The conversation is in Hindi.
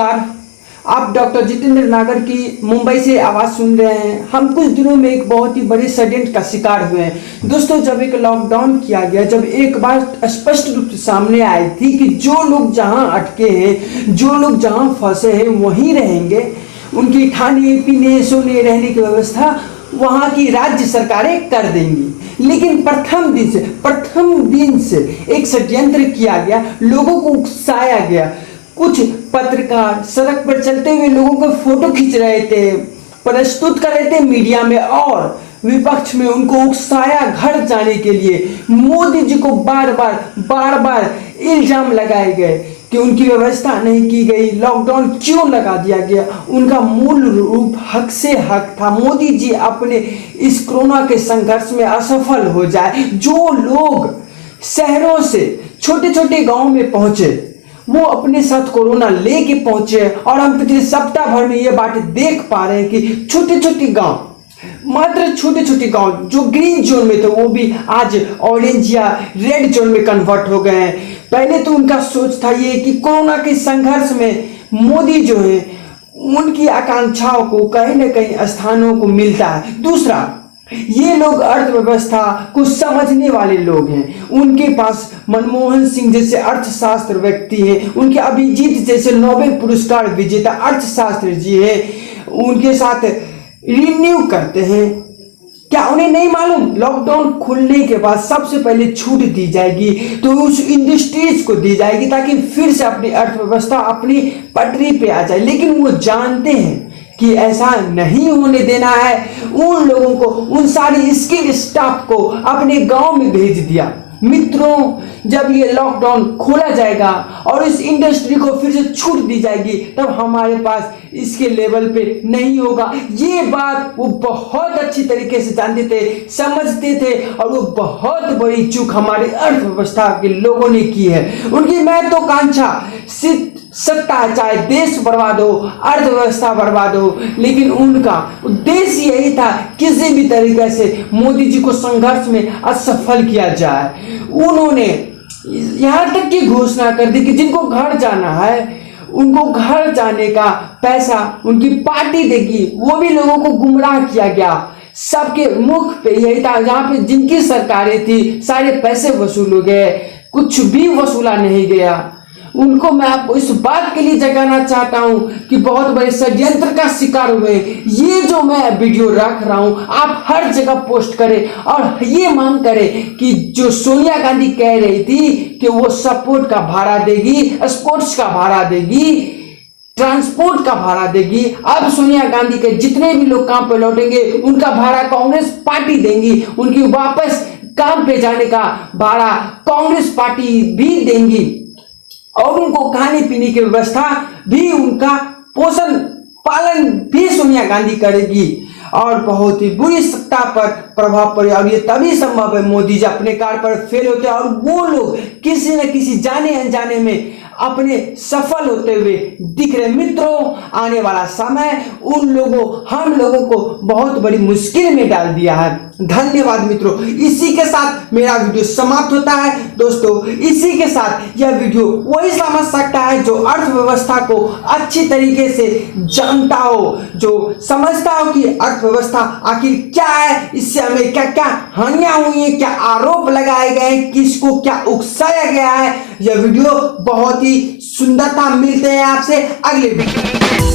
नमस्कार। आप डॉक्टर जितेंद्र नागर की मुंबई से आवाज़ सुन रहे हैं। हम कुछ दिनों में एक बहुत ही बड़े षड्यंत्र का शिकार हुए हैं। दोस्तों, जब एक लॉकडाउन किया गया, जब एक बात स्पष्ट रूप से सामने आई थी कि जो लोग जहां अटके हैं, जो लोग जहां फंसे हैं वहीं रहेंगे, उनकी खाने पीने सोने रहने की व्यवस्था वहाँ की राज्य सरकारें कर देंगी। लेकिन प्रथम दिन से एक षड्यंत्र किया गया, लोगों को उकसाया गया। कुछ पत्रकार सड़क पर चलते हुए लोगों को फोटो खींच रहे थे, प्रस्तुत कर रहे थे मीडिया में, और विपक्ष में उनको उकसाया घर जाने के लिए। मोदी जी को बार बार इल्जाम लगाए गए कि उनकी व्यवस्था नहीं की गई, लॉकडाउन क्यों लगा दिया गया। उनका मूल रूप हक से हक था, मोदी जी अपने इस कोरोना के संघर्ष में असफल हो जाए। जो लोग शहरों से छोटे छोटे गांव में पहुंचे, वो अपने साथ कोरोना लेके पहुंचे, और हम पिछले सप्ताह भर में ये बात देख पा रहे हैं कि छोटे छोटे गांव, मात्र छोटे छोटे गांव जो ग्रीन जोन में थे, वो भी आज ऑरेंज या रेड जोन में कन्वर्ट हो गए हैं। पहले तो उनका सोच था ये कि कोरोना के संघर्ष में मोदी जो है उनकी आकांक्षाओं को कहीं ना कहीं स्थानों को मिलता है। दूसरा, ये लोग अर्थव्यवस्था को समझने वाले लोग हैं। उनके पास मनमोहन सिंह जैसे अर्थशास्त्र व्यक्ति हैं, उनके अभिजीत जैसे नोबेल पुरस्कार विजेता अर्थशास्त्री जी हैं, उनके साथ रिन्यू करते हैं। क्या उन्हें नहीं मालूम लॉकडाउन खुलने के बाद सबसे पहले छूट दी जाएगी तो उस इंडस्ट्रीज को दी जाएगी ताकि फिर से अपनी अर्थव्यवस्था अपनी पटरी पे आ जाए। लेकिन वो जानते हैं कि ऐसा नहीं होने देना है। उन लोगों को, उन सारी स्किल स्टाफ को अपने गांव में भेज दिया। मित्रों, जब ये लॉकडाउन खोला जाएगा और इस इंडस्ट्री को फिर से छूट दी जाएगी, तब हमारे पास इसके लेवल पे नहीं होगा। ये बात वो बहुत अच्छी तरीके से जानते थे, समझते थे, और वो बहुत बड़ी चूक हमारी अर्थव्यवस्था के लोगों ने की है। उनकी महत्वाकांक्षा सत्ता, चाहे देश बर्बाद हो, अर्थव्यवस्था बर्बाद हो, लेकिन उनका उद्देश्य यही था किसी भी तरीके से मोदी जी को संघर्ष में असफल किया जाए। उन्होंने यहाँ तक की घोषणा कर दी कि जिनको घर जाना है उनको घर जाने का पैसा उनकी पार्टी देगी। वो भी लोगों को गुमराह किया गया। सबके मुख पे यही था, जहाँ पे जिनकी सरकारें थी सारे पैसे वसूल हो गए, कुछ भी वसूला नहीं गया। उनको मैं आपको इस बात के लिए जगाना चाहता हूं कि बहुत बड़े षड्यंत्र का शिकार हुए। ये जो मैं वीडियो रख रहा हूं, आप हर जगह पोस्ट करें और ये मांग करें कि जो सोनिया गांधी कह रही थी कि वो सपोर्ट का भाड़ा देगी, स्पोर्ट्स का भाड़ा देगी, ट्रांसपोर्ट का भाड़ा देगी, अब सोनिया गांधी के जितने भी लोग काम पे लौटेंगे उनका भाड़ा कांग्रेस पार्टी देंगी। उनकी वापस काम पे जाने का भाड़ा कांग्रेस पार्टी भी देंगी, और उनको खाने पीने की व्यवस्था भी, उनका पोषण पालन भी सोनिया गांधी करेगी, और बहुत ही बुरी सत्ता पर प्रभाव पड़े। और ये तभी संभव है, मोदी जी अपने कार्य पर फेल होते हैं और वो लोग किसी न किसी जाने अनजाने में अपने सफल होते हुए दिख रहे। मित्रों, आने वाला समय उन लोगों, हम लोगों को बहुत बड़ी मुश्किल में डाल दिया है। धन्यवाद मित्रों। इसी के साथ मेरा वीडियो समाप्त होता है। दोस्तों, इसी के साथ यह वीडियो वही समझ सकता है जो अर्थव्यवस्था को अच्छी तरीके से जानता हो, जो समझता हो कि अर्थव्यवस्था आखिर क्या है, इससे हमें क्या क्या हानियां हुई है, क्या आरोप लगाए गए हैं, किसको क्या उकसाया गया है। यह वीडियो बहुत ही सुंदरता। मिलते हैं आपसे अगले वीडियो।